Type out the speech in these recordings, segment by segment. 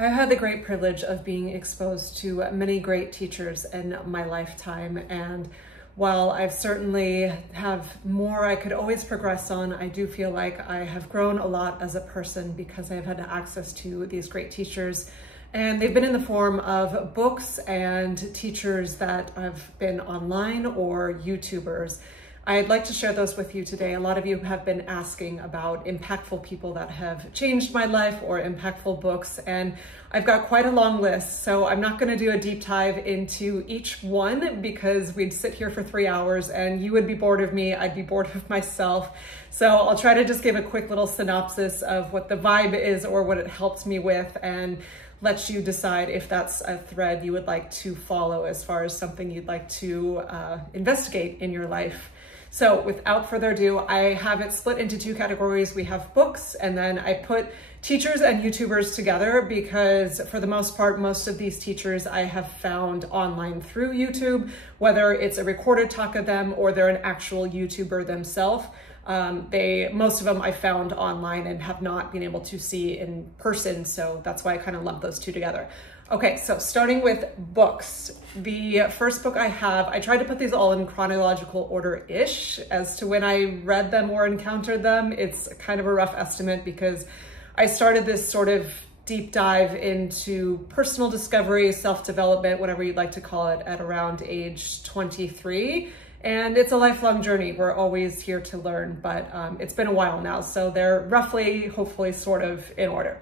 I had the great privilege of being exposed to many great teachers in my lifetime, and while I've certainly have more I could always progress on, I do feel like I have grown a lot as a person because I've had access to these great teachers, and they've been in the form of books and teachers that have been online or YouTubers. I'd like to share those with you today. A lot of you have been asking about impactful people that have changed my life or impactful books, and I've got quite a long list, so I'm not going to do a deep dive into each one because we'd sit here for 3 hours and you would be bored of me, I'd be bored of myself. So I'll try to just give a quick little synopsis of what the vibe is or what it helped me with, and let you decide if that's a thread you would like to follow as far as something you'd like to investigate in your life. So without further ado, I have it split into two categories. We have books, and then I put teachers and YouTubers together because for the most part, most of these teachers I have found online through YouTube, whether it's a recorded talk of them or they're an actual YouTuber themselves. Most of them I found online and have not been able to see in person, so that's why I kind of lump those two together. Okay, so starting with books. The first book I have, I tried to put these all in chronological order-ish as to when I read them or encountered them. It's kind of a rough estimate because I started this sort of deep dive into personal discovery, self-development, whatever you'd like to call it, at around age 23. And it's a lifelong journey. We're always here to learn, but it's been a while now, so they're roughly, hopefully, sort of in order.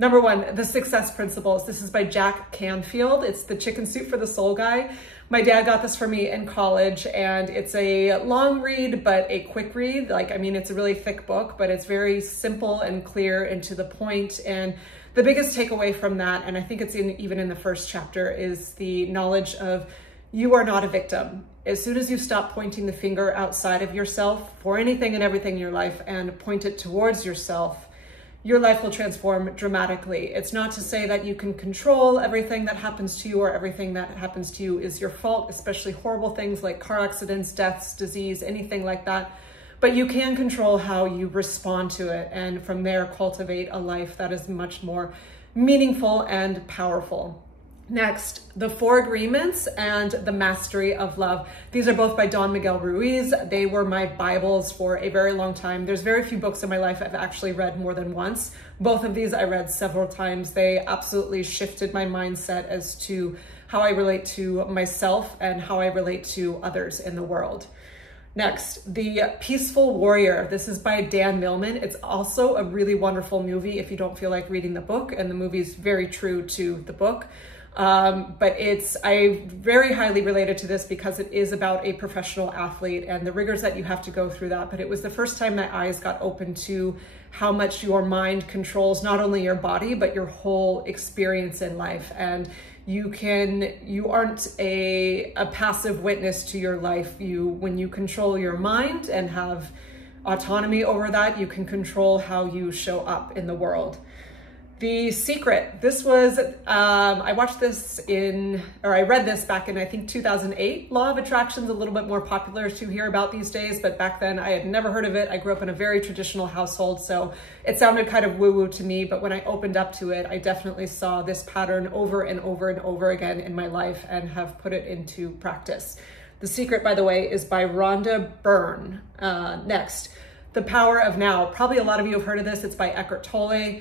Number one, The Success Principles. This is by Jack Canfield. It's the Chicken Soup for the Soul guy. My dad got this for me in college, and it's a long read, but a quick read. It's a really thick book, but it's very simple and clear and to the point. And the biggest takeaway from that, and I think it's even in the first chapter, is the knowledge of you are not a victim. As soon as you stop pointing the finger outside of yourself for anything and everything in your life and point it towards yourself, your life will transform dramatically. It's not to say that you can control everything that happens to you or everything that happens to you is your fault, especially horrible things like car accidents, deaths, disease, anything like that. But you can control how you respond to it, and from there cultivate a life that is much more meaningful and powerful. Next, The Four Agreements and The Mastery of Love. These are both by Don Miguel Ruiz. They were my Bibles for a very long time. There's very few books in my life I've actually read more than once. Both of these I read several times. They absolutely shifted my mindset as to how I relate to myself and how I relate to others in the world. Next, The Peaceful Warrior. This is by Dan Millman. It's also a really wonderful movie if you don't feel like reading the book, and the movie is very true to the book. But I very highly related to this because it is about a professional athlete and the rigors that you have to go through that. But it was the first time my eyes got open to how much your mind controls not only your body, but your whole experience in life. And you aren't a passive witness to your life. When you control your mind and have autonomy over that, you can control how you show up in the world. The Secret. This was, I read this back in, I think, 2008. Law of Attraction's a little bit more popular to hear about these days, but back then I had never heard of it. I grew up in a very traditional household, so it sounded kind of woo-woo to me, but when I opened up to it, I definitely saw this pattern over and over and over again in my life and have put it into practice. The Secret, by the way, is by Rhonda Byrne. Next, The Power of Now. Probably a lot of you have heard of this. It's by Eckhart Tolle.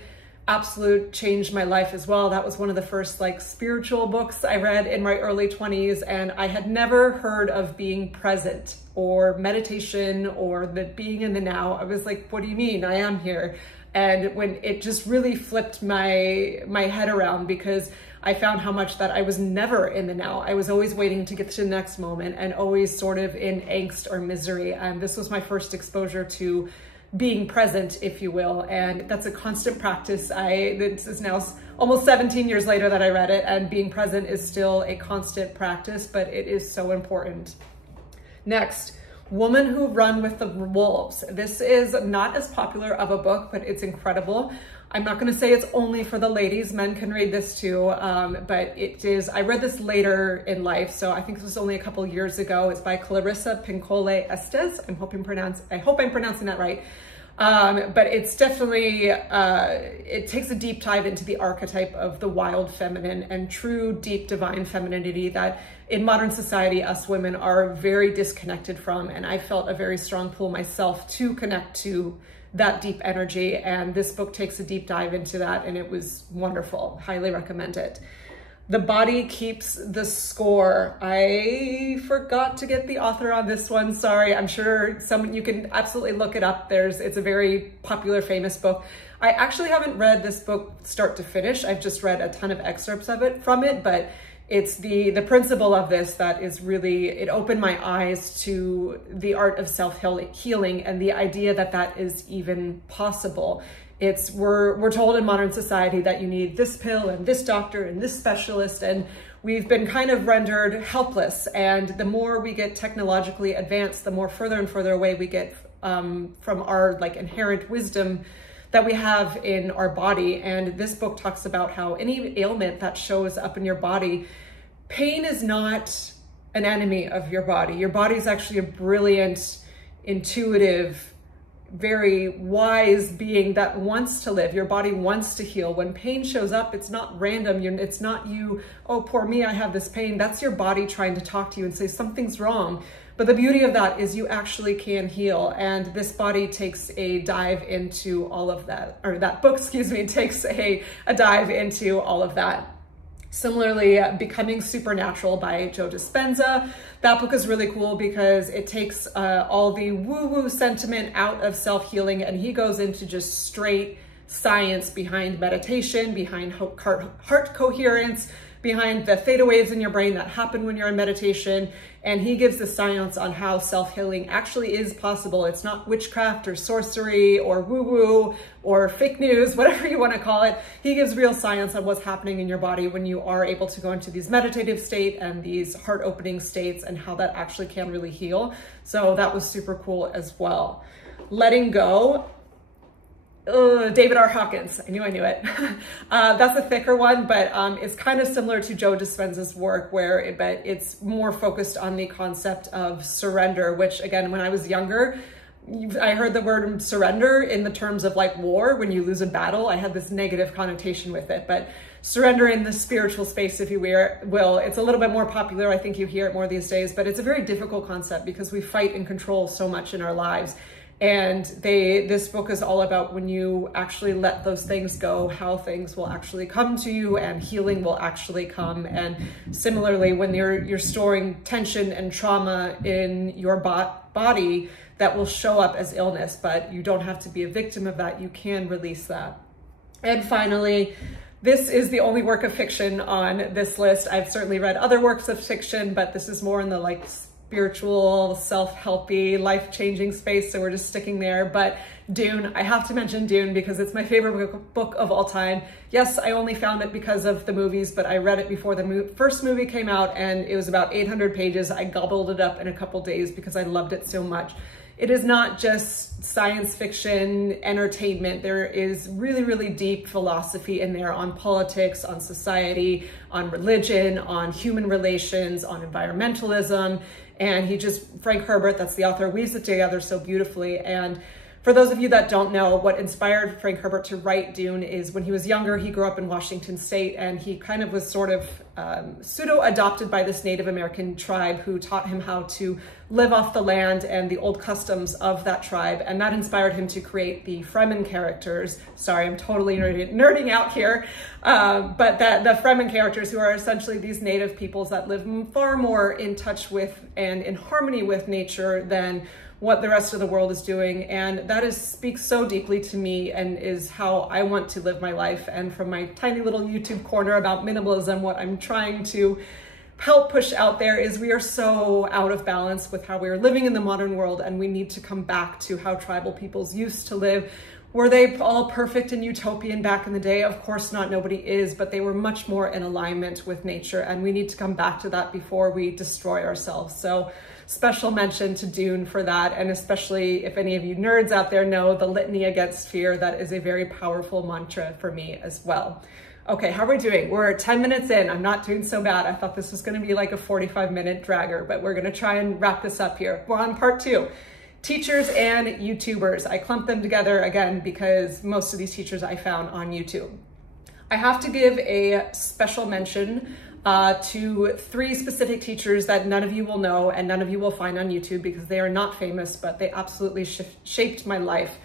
Absolute changed my life as well. That was one of the first spiritual books I read in my early 20s, and I had never heard of being present or meditation or the being in the now. I was like, what do you mean? I am here. And when it just really flipped my head around, because I found how much that I was never in the now. I was always waiting to get to the next moment and always sort of in angst or misery. And this was my first exposure to being present, if you will, and that's a constant practice. This is now almost 17 years later that I read it, and being present is still a constant practice, but it is so important. Next, Woman Who Run with the Wolves. This is not as popular of a book, but it's incredible. I'm not going to say it's only for the ladies. Men can read this too, but it is. I read this later in life, so I think this was only a couple years ago. It's by Clarissa Pinkola Estes. I hope I'm pronouncing that right. But it's definitely, it takes a deep dive into the archetype of the wild feminine and true deep divine femininity that in modern society, us women are very disconnected from. And I felt a very strong pull myself to connect to that deep energy. And this book takes a deep dive into that, and it was wonderful. Highly recommend it. The Body Keeps the Score. I forgot to get the author on this one. Sorry, I'm sure you can absolutely look it up. It's a very popular, famous book. I actually haven't read this book start to finish. I've just read a ton of excerpts from it, but it's the principle of this that is really, it opened my eyes to the art of self-healing and the idea that that is even possible. We're told in modern society that you need this pill and this doctor and this specialist, and we've been kind of rendered helpless. And the more we get technologically advanced, the more further and further away we get from our inherent wisdom that we have in our body. And this book talks about how any ailment that shows up in your body, pain is not an enemy of your body. Your body is actually a brilliant, intuitive, very wise being that wants to live. Your body wants to heal. When pain shows up, it's not random. It's not you, oh, poor me, I have this pain. That's your body trying to talk to you and say something's wrong. But the beauty of that is you actually can heal. And this body takes a dive into all of that, or that book, excuse me, takes a dive into all of that. Similarly, Becoming Supernatural by Joe Dispenza. That book is really cool because it takes all the woo-woo sentiment out of self-healing, and he goes into just straight science behind meditation, behind heart coherence, behind the theta waves in your brain that happen when you're in meditation. And he gives the science on how self-healing actually is possible. It's not witchcraft or sorcery or woo-woo or fake news, whatever you want to call it. He gives real science on what's happening in your body when you are able to go into these meditative states and these heart-opening states, and how that actually can really heal. So that was super cool as well. Letting Go. David R. Hawkins. I knew it. That's a thicker one, but it's kind of similar to Joe Dispenza's work, but it's more focused on the concept of surrender, which again, when I was younger, I heard the word surrender in the terms of like war. When you lose a battle, I had this negative connotation with it, but surrender in the spiritual space, if you will, it's a little bit more popular. I think you hear it more these days, but it's a very difficult concept because we fight and control so much in our lives. And this book is all about when you actually let those things go, how things will actually come to you and healing will actually come. And similarly, when you're storing tension and trauma in your body, that will show up as illness, but you don't have to be a victim of that. You can release that. And finally, this is the only work of fiction on this list. I've certainly read other works of fiction, but this is more in the spiritual, self-helpy, life-changing space, so we're just sticking there. But Dune, I have to mention Dune because it's my favorite book of all time. Yes, I only found it because of the movies, but I read it before the first movie came out, and it was about 800 pages. I gobbled it up in a couple days because I loved it so much. It is not just science fiction entertainment. There is really, really deep philosophy in there on politics, on society, on religion, on human relations, on environmentalism. And Frank Herbert, that's the author, weaves it together so beautifully. And for those of you that don't know, what inspired Frank Herbert to write Dune is when he was younger, he grew up in Washington State, and he kind of was sort of pseudo-adopted by this Native American tribe who taught him how to live off the land and the old customs of that tribe. And that inspired him to create the Fremen characters. Sorry, I'm totally nerding out here. But the Fremen characters, who are essentially these native peoples that live far more in touch with and in harmony with nature than what the rest of the world is doing. And that speaks so deeply to me and is how I want to live my life. And from my tiny little YouTube corner about minimalism, what I'm trying to help push out there is we are so out of balance with how we are living in the modern world, and we need to come back to how tribal peoples used to live. Were they all perfect and utopian back in the day? Of course not, nobody is, but they were much more in alignment with nature, and we need to come back to that before we destroy ourselves. So special mention to Dune for that, and especially if any of you nerds out there know the litany against fear, that is a very powerful mantra for me as well. Okay, how are we doing? We're 10 minutes in. I'm not doing so bad. I thought this was gonna be like a 45-minute dragger, but we're gonna try and wrap this up here. We're on part 2. teachers and YouTubers. I clumped them together again because most of these teachers I found on YouTube. I have to give a special mention to 3 specific teachers that none of you will know and none of you will find on YouTube because they are not famous, but they absolutely shaped my life.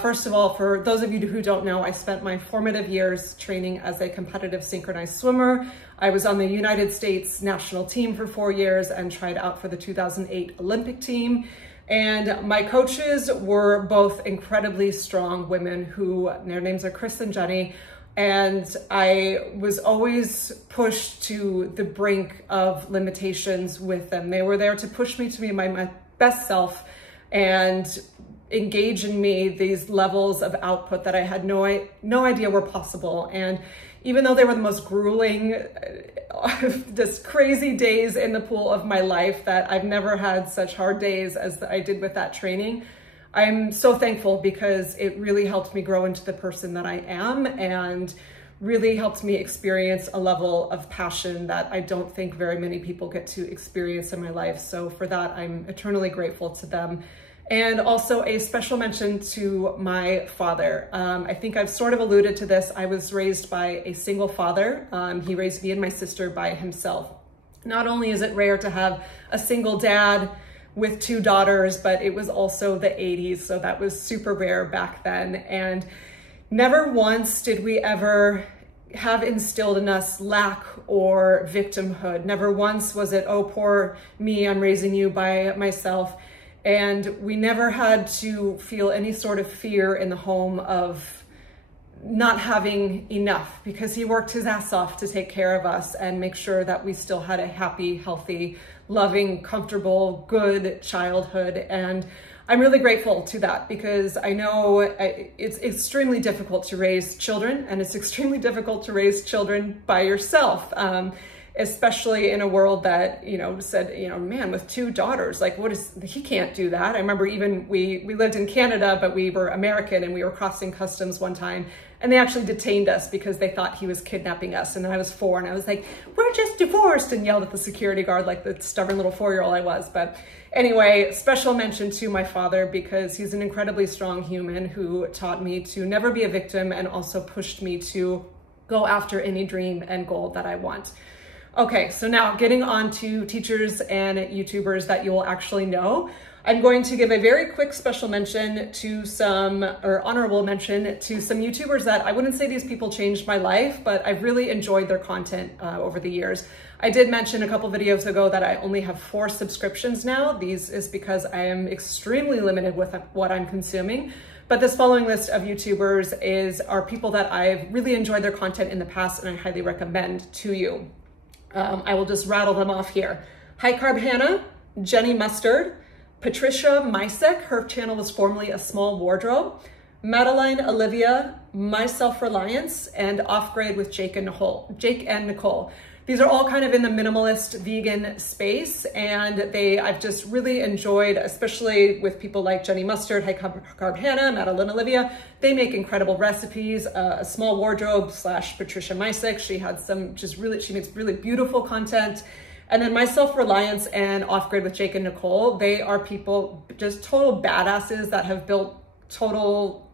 First of all, for those of you who don't know, I spent my formative years training as a competitive synchronized swimmer. I was on the United States national team for 4 years and tried out for the 2008 Olympic team. And my coaches were both incredibly strong women who, their names are Chris and Jenny. And I was always pushed to the brink of limitations with them. They were there to push me to be my best self and engage in me these levels of output that I had no idea were possible. And even though they were the most grueling, just crazy days in the pool of my life, that I've never had such hard days as I did with that training, I'm so thankful because it really helped me grow into the person that I am and really helped me experience a level of passion that I don't think very many people get to experience in my life. So for that, I'm eternally grateful to them. And also a special mention to my father. I think I've sort of alluded to this. I was raised by a single father. He raised me and my sister by himself. Not only is it rare to have a single dad with 2 daughters, but it was also the 80s, so that was super rare back then. And never once did we ever have instilled in us lack or victimhood. Never once was it, oh, poor me, I'm raising you by myself. And we never had to feel any sort of fear in the home of not having enough, because he worked his ass off to take care of us and make sure that we still had a happy, healthy, loving, comfortable, good childhood. And I'm really grateful to that because I know it's extremely difficult to raise children, and it's extremely difficult to raise children by yourself. Especially in a world that, said, man, with 2 daughters, like, he can't do that. I remember even we lived in Canada, but we were American and we were crossing customs one time and they actually detained us because they thought he was kidnapping us. And then I was 4 and I was like, we're just divorced, and yelled at the security guard like the stubborn little 4-year-old I was. But anyway, special mention to my father because he's an incredibly strong human who taught me to never be a victim and also pushed me to go after any dream and goal that I want. Okay, so now getting on to teachers and YouTubers that you will actually know. I'm going to give a very quick special mention to honorable mention to some YouTubers that I wouldn't say these people changed my life, but I've really enjoyed their content over the years. I did mention a couple videos ago that I only have 4 subscriptions now. These is because I am extremely limited with what I'm consuming. But this following list of YouTubers are people that I've really enjoyed their content in the past and I highly recommend to you. I will just rattle them off here. High Carb Hannah, Jenny Mustard, Patricia Mysek, her channel was formerly A Small Wardrobe, Madeline Olivia, My Self-Reliance, and Off Grade with Jake and Nicole. These are all kind of in the minimalist vegan space, and I've just really enjoyed, especially with people like Jenny Mustard, High Carb Hannah, Madeline Olivia. They make incredible recipes. A Small Wardrobe / Patricia Mysek, she makes really beautiful content. And then My Self-Reliance and Off Grid with Jake and Nicole, they are people, just total badasses that have built total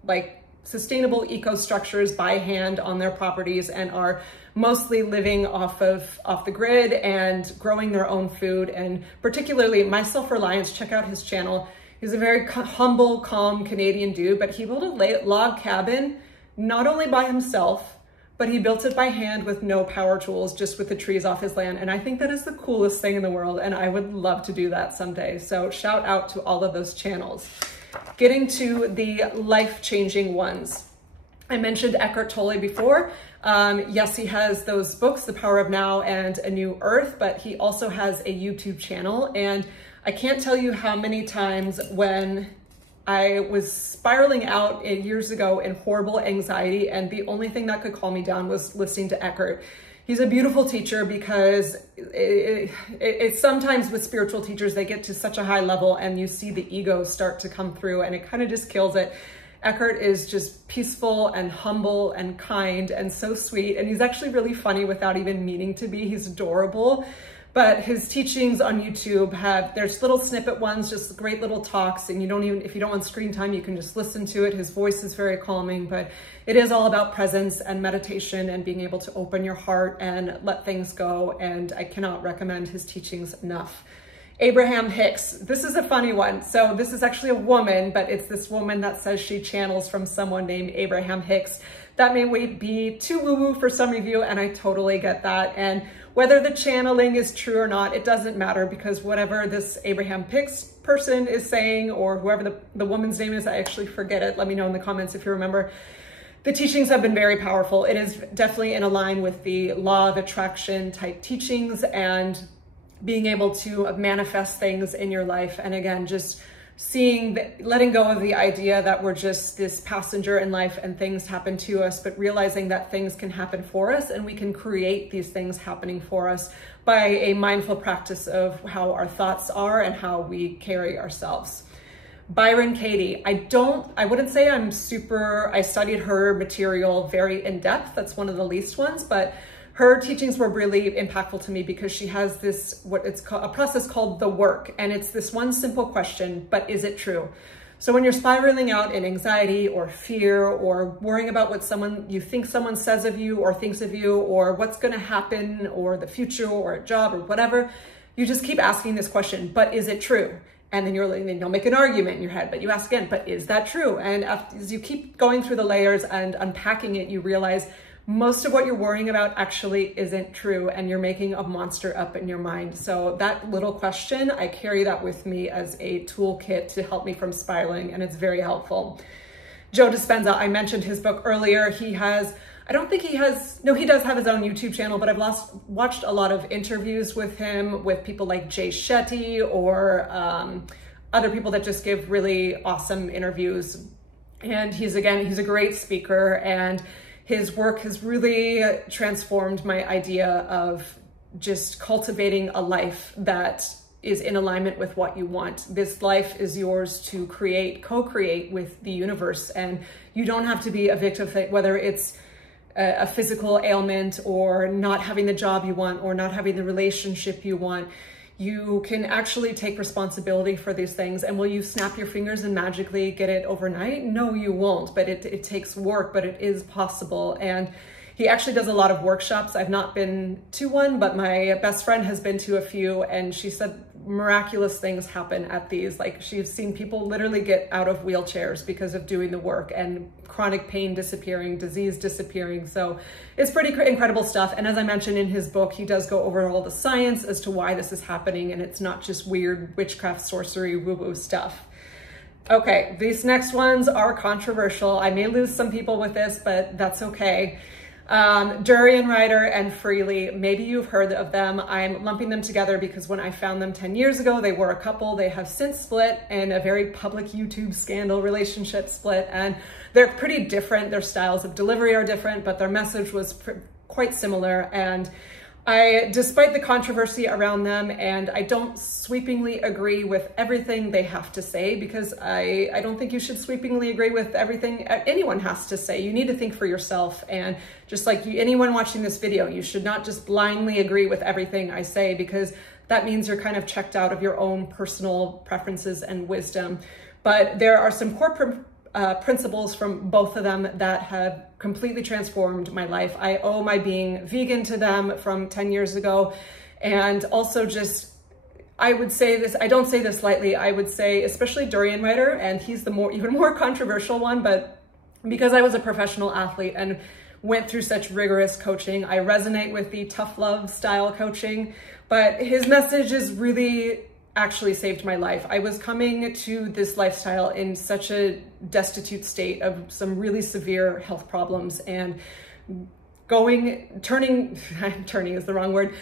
sustainable eco structures by hand on their properties and are mostly living off the grid and growing their own food. And particularly My Self-Reliance, check out his channel. He's a very humble, calm Canadian dude, but he built a log cabin, not only by himself, but he built it by hand with no power tools, just with the trees off his land. And I think that is the coolest thing in the world. And I would love to do that someday. So shout out to all of those channels. Getting to the life-changing ones. I mentioned Eckhart Tolle before. Yes, he has those books, The Power of Now and A New Earth, but he also has a YouTube channel. And I can't tell you how many times when I was spiraling out years ago in horrible anxiety, and the only thing that could calm me down was listening to Eckhart. He's a beautiful teacher because it's sometimes with spiritual teachers, they get to such a high level and you see the ego start to come through and it kind of just kills it. Eckhart is just peaceful and humble and kind and so sweet. And he's actually really funny without even meaning to be. He's adorable. but his teachings on YouTube there's little snippet ones, just great little talks, and if you don't want screen time, you can just listen to it. His voice is very calming, but it is all about presence and meditation and being able to open your heart and let things go, and I cannot recommend his teachings enough. Abraham Hicks, this is a funny one. So this is actually a woman, but it's this woman that says she channels from someone named Abraham Hicks. That may be too woo-woo for some of you, and I totally get that. And whether the channeling is true or not, it doesn't matter, because whatever this Abraham Hicks person is saying, or whoever the woman's name is, I actually forget it. Let me know in the comments if you remember. The teachings have been very powerful. It is definitely in line with the law of attraction type teachings and being able to manifest things in your life. And again, just letting go of the idea that we're just this passenger in life and things happen to us, but realizing that things can happen for us and we can create these things happening for us by a mindful practice of how our thoughts are and how we carry ourselves. Byron Katie, I wouldn't say I studied her material very in depth. That's one of the least ones, but her teachings were really impactful to me because she has this, what it's called, a process called the work. And it's this one simple question, but is it true? So when you're spiraling out in anxiety or fear or worrying about what you think someone says of you or thinks of you or what's going to happen or the future or a job or whatever, you just keep asking this question, but is it true? And then you'll make an argument in your head, but you ask again, but is that true? And as you keep going through the layers and unpacking it, you realize most of what you're worrying about actually isn't true, and you're making a monster up in your mind. So that little question, I carry that with me as a toolkit to help me from spiraling, and it's very helpful. Joe Dispenza, I mentioned his book earlier. He does have his own YouTube channel, but I've watched a lot of interviews with him, with people like Shetty or other people that just give really awesome interviews. And he's a great speaker, and his work has really transformed my idea of just cultivating a life that is in alignment with what you want. This life is yours to co-create with the universe, and you don't have to be a victim of it, whether it's a physical ailment or not having the job you want or not having the relationship you want. You can actually take responsibility for these things. And will you snap your fingers and magically get it overnight? No, you won't, but it takes work, but it is possible. And he actually does a lot of workshops. I've not been to one, but my best friend has been to a few, and she said miraculous things happen at these. Like, she's seen people literally get out of wheelchairs because of doing the work, and chronic pain disappearing, disease disappearing. So it's pretty incredible stuff. And as I mentioned in his book, he does go over all the science as to why this is happening, and it's not just weird witchcraft, sorcery, woo-woo stuff. Okay, these next ones are controversial. I may lose some people with this, but that's okay. Durian Ryder and Freely, maybe you've heard of them. I'm lumping them together because when I found them 10 years ago, they were a couple. They have since split in a very public YouTube scandal relationship split, and they're pretty different. Their styles of delivery are different, but their message was quite similar. And despite the controversy around them, and I don't sweepingly agree with everything they have to say, because I don't think you should sweepingly agree with everything anyone has to say. You need to think for yourself. And just like anyone watching this video, you should not just blindly agree with everything I say, because that means you're kind of checked out of your own personal preferences and wisdom. But there are some core principles from both of them that have completely transformed my life. I owe my being vegan to them from 10 years ago. And also just, I would say this, I don't say this lightly, I would say especially Durian Ryder, and he's the even more controversial one, but because I was a professional athlete and went through such rigorous coaching, I resonate with the tough love style coaching, but his message is really actually saved my life. I was coming to this lifestyle in such a destitute state of some really severe health problems, and turning is the wrong word,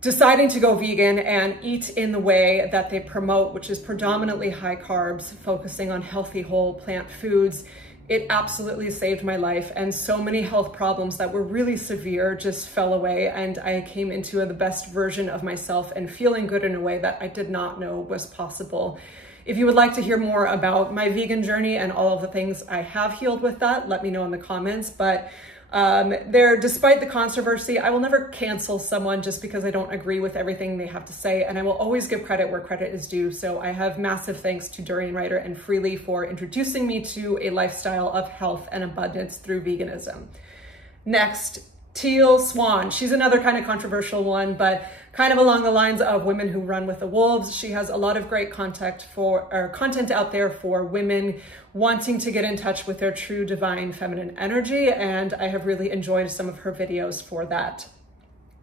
deciding to go vegan and eat in the way that they promote, which is predominantly high carbs, focusing on healthy whole plant foods. It absolutely saved my life, and so many health problems that were really severe just fell away, and I came into the best version of myself and feeling good in a way that I did not know was possible. If you would like to hear more about my vegan journey and all of the things I have healed with that, let me know in the comments. But Despite the controversy, I will never cancel someone just because I don't agree with everything they have to say, and I will always give credit where credit is due. So I have massive thanks to Durian Ryder and Freely for introducing me to a lifestyle of health and abundance through veganism. Next, Teal Swan. She's another kind of controversial one, but kind of along the lines of Women Who Run with the Wolves. She has a lot of great content out there for women wanting to get in touch with their true divine feminine energy, and I have really enjoyed some of her videos for that.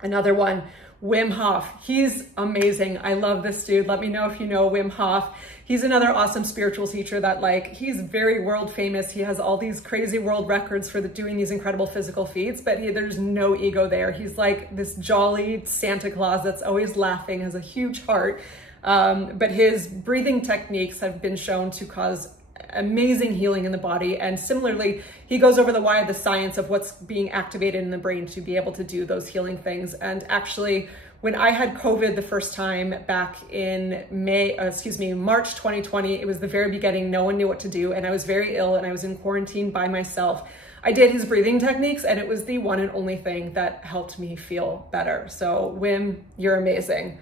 Another one, Wim Hof. He's amazing. I love this dude. Let me know if you know Wim Hof. He's another awesome spiritual teacher that he's very world famous. He has all these crazy world records for doing these incredible physical feats, but there's no ego there. He's like this jolly Santa Claus that's always laughing, has a huge heart. But his breathing techniques have been shown to cause amazing healing in the body. And similarly, he goes over the science of what's being activated in the brain to be able to do those healing things. And actually, when I had COVID the first time back in March 2020, it was the very beginning. No one knew what to do, and I was very ill, and I was in quarantine by myself. I did his breathing techniques, and it was the one and only thing that helped me feel better. So Wim, you're amazing.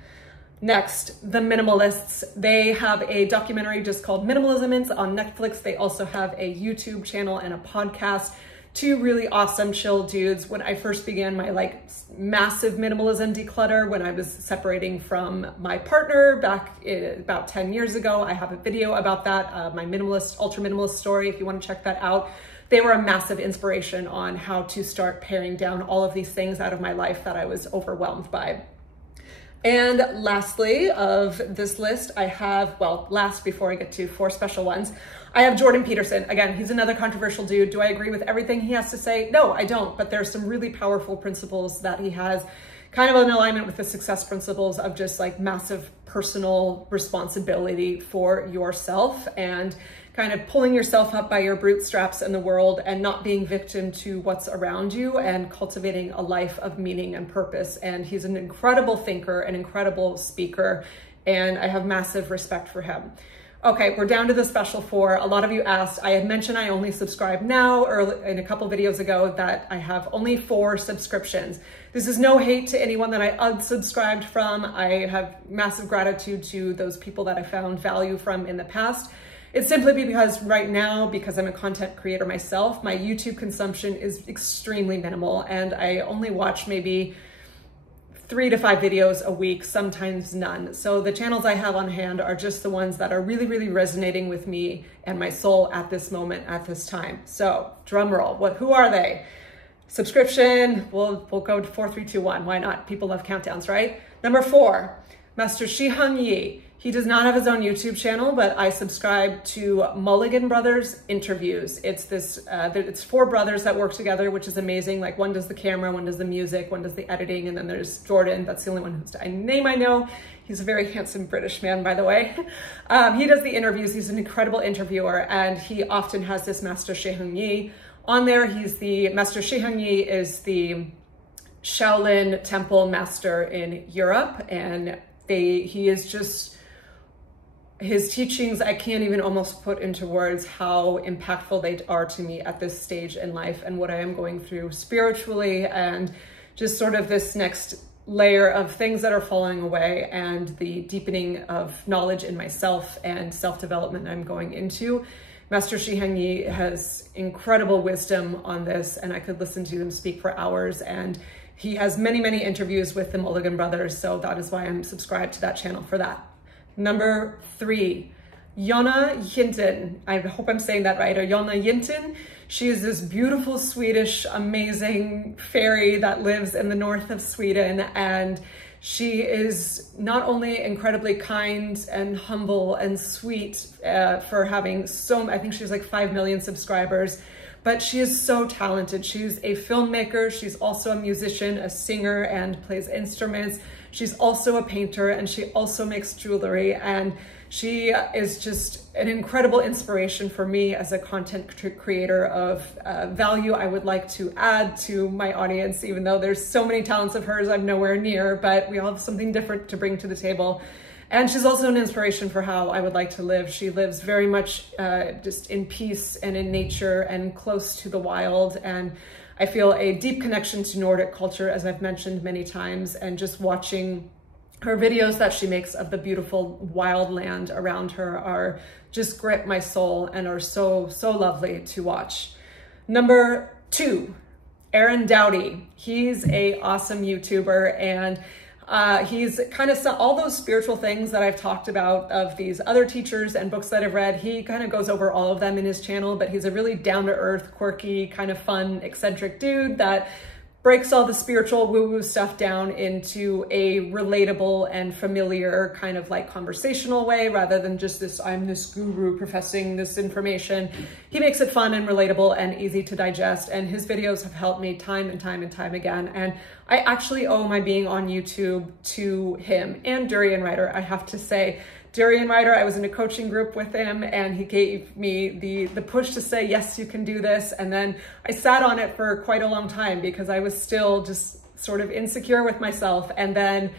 Next, the Minimalists. They have a documentary just called Minimalism on Netflix. They also have a YouTube channel and a podcast. Two really awesome, chill dudes. When I first began my massive minimalism declutter, when I was separating from my partner back about 10 years ago, I have a video about that, my ultra minimalist story, if you want to check that out. They were a massive inspiration on how to start paring down all of these things out of my life that I was overwhelmed by. And lastly of this list, I have, last before I get to 4 special ones, I have Jordan Peterson. Again, he's another controversial dude. Do I agree with everything he has to say? No, I don't, but there's some really powerful principles that he has, kind of in alignment with the success principles of just massive personal responsibility for yourself and kind of pulling yourself up by your bootstraps in the world and not being victim to what's around you and cultivating a life of meaning and purpose. And he's an incredible thinker, an incredible speaker, and I have massive respect for him. Okay, we're down to the special 4. A lot of you asked, I had mentioned I only subscribe now, or in a couple videos ago, that I have only 4 subscriptions. This is no hate to anyone that I unsubscribed from. I have massive gratitude to those people that I found value from in the past. It's simply because right now, because I'm a content creator myself, my YouTube consumption is extremely minimal, and I only watch maybe 3 to 5 videos a week, sometimes none. So the channels I have on hand are just the ones that are really, really resonating with me and my soul at this moment, at this time. So drum roll, who are they? Subscription, we'll go to 4, 3, 2, 1. Why not? People love countdowns, right? Number 4, Master Shiung Yi. He does not have his own YouTube channel, but I subscribe to Mulligan Brothers Interviews. It's 4 brothers that work together, which is amazing. One does the camera, one does the music, one does the editing, and then there's Jordan. That's the only one whose name I know. He's a very handsome British man, by the way. He does the interviews. He's an incredible interviewer, and he often has this Master Shiung Yi on there. Master Shiung Yi is the Shaolin Temple master in Europe, and he is just, his teachings, I can't even almost put into words how impactful they are to me at this stage in life and what I am going through spiritually, and just sort of this next layer of things that are falling away and the deepening of knowledge in myself and self-development I'm going into. Master Shiung Yi has incredible wisdom on this, and I could listen to him speak for hours, and he has many, many interviews with the Mulligan brothers, so that is why I'm subscribed to that channel for that. Number 3, Jonna Jinten. I hope I'm saying that right, or Jonna Jinten. She is this beautiful Swedish, amazing fairy that lives in the north of Sweden, and she is not only incredibly kind and humble and sweet for having I think she's 5 million subscribers, but she is so talented. She's a filmmaker, she's also a musician, a singer, and plays instruments. She's also a painter, and she also makes jewelry, and she is just an incredible inspiration for me as a content creator of value I would like to add to my audience, even though there's so many talents of hers I'm nowhere near, but we all have something different to bring to the table. And she's also an inspiration for how I would like to live. She lives very much just in peace and in nature and close to the wild. And I feel a deep connection to Nordic culture, as I've mentioned many times, and just watching her videos that she makes of the beautiful wild land around her are just grip my soul and are so, so lovely to watch. Number 2, Aaron Doughty. He's an awesome YouTuber, and he's kind of all those spiritual things that I've talked about of these other teachers and books that I've read. He kind of goes over all of them in his channel, but he's a really down-to-earth, quirky, kind of fun, eccentric dude that breaks all the spiritual woo-woo stuff down into a relatable and familiar kind of like conversational way, rather than just this, I'm this guru professing this information. He makes it fun and relatable and easy to digest, and his videos have helped me time and time and time again. And I actually owe my being on YouTube to him and Durian Ryder, I have to say. Durian Ryder, I was in a coaching group with him, and he gave me the push to say, yes, you can do this. And then I sat on it for quite a long time because I was still just sort of insecure with myself. And then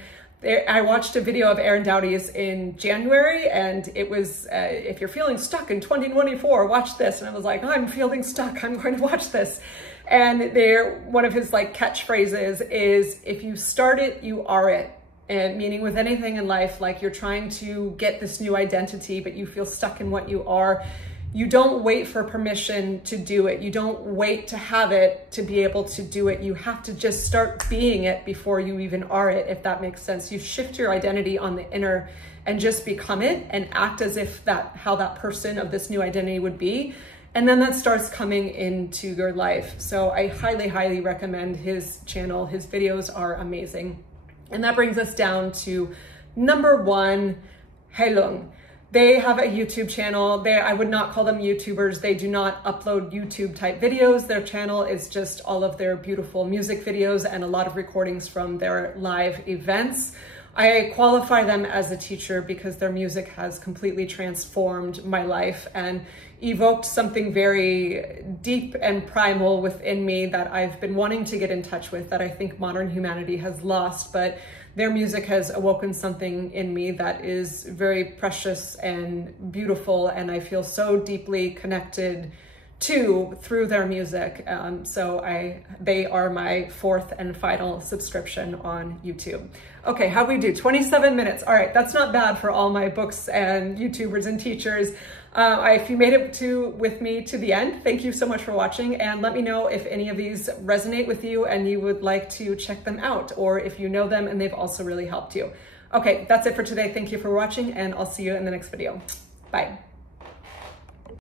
I watched a video of Aaron Doughty's in January, and it was, if you're feeling stuck in 2024, watch this. And I was like, oh, I'm feeling stuck, I'm going to watch this. And one of his like catchphrases is, if you start it, you are it. And meaning with anything in life, like you're trying to get this new identity, but you feel stuck in what you are, you don't wait for permission to do it. You don't wait to have it to be able to do it. You have to just start being it before you even are it, if that makes sense. You shift your identity on the inner and just become it and act as if how that person of this new identity would be. And then that starts coming into your life. So I highly, highly recommend his channel. His videos are amazing. And that brings us down to number 1, Heilung. They have a YouTube channel. I would not call them YouTubers. They do not upload YouTube type videos. Their channel is just all of their beautiful music videos and a lot of recordings from their live events. I qualify them as a teacher because their music has completely transformed my life and evoked something very deep and primal within me that I've been wanting to get in touch with, that I think modern humanity has lost. But their music has awoken something in me that is very precious and beautiful, and I feel so deeply connected to through their music. So they are my 4th and final subscription on YouTube. Okay, how'd we do? 27 minutes. All right, that's not bad for all my books and YouTubers and teachers. If you made it with me to the end, thank you so much for watching, and let me know if any of these resonate with you and you would like to check them out, or if you know them and they've also really helped you. Okay, that's it for today. Thank you for watching, and I'll see you in the next video. Bye.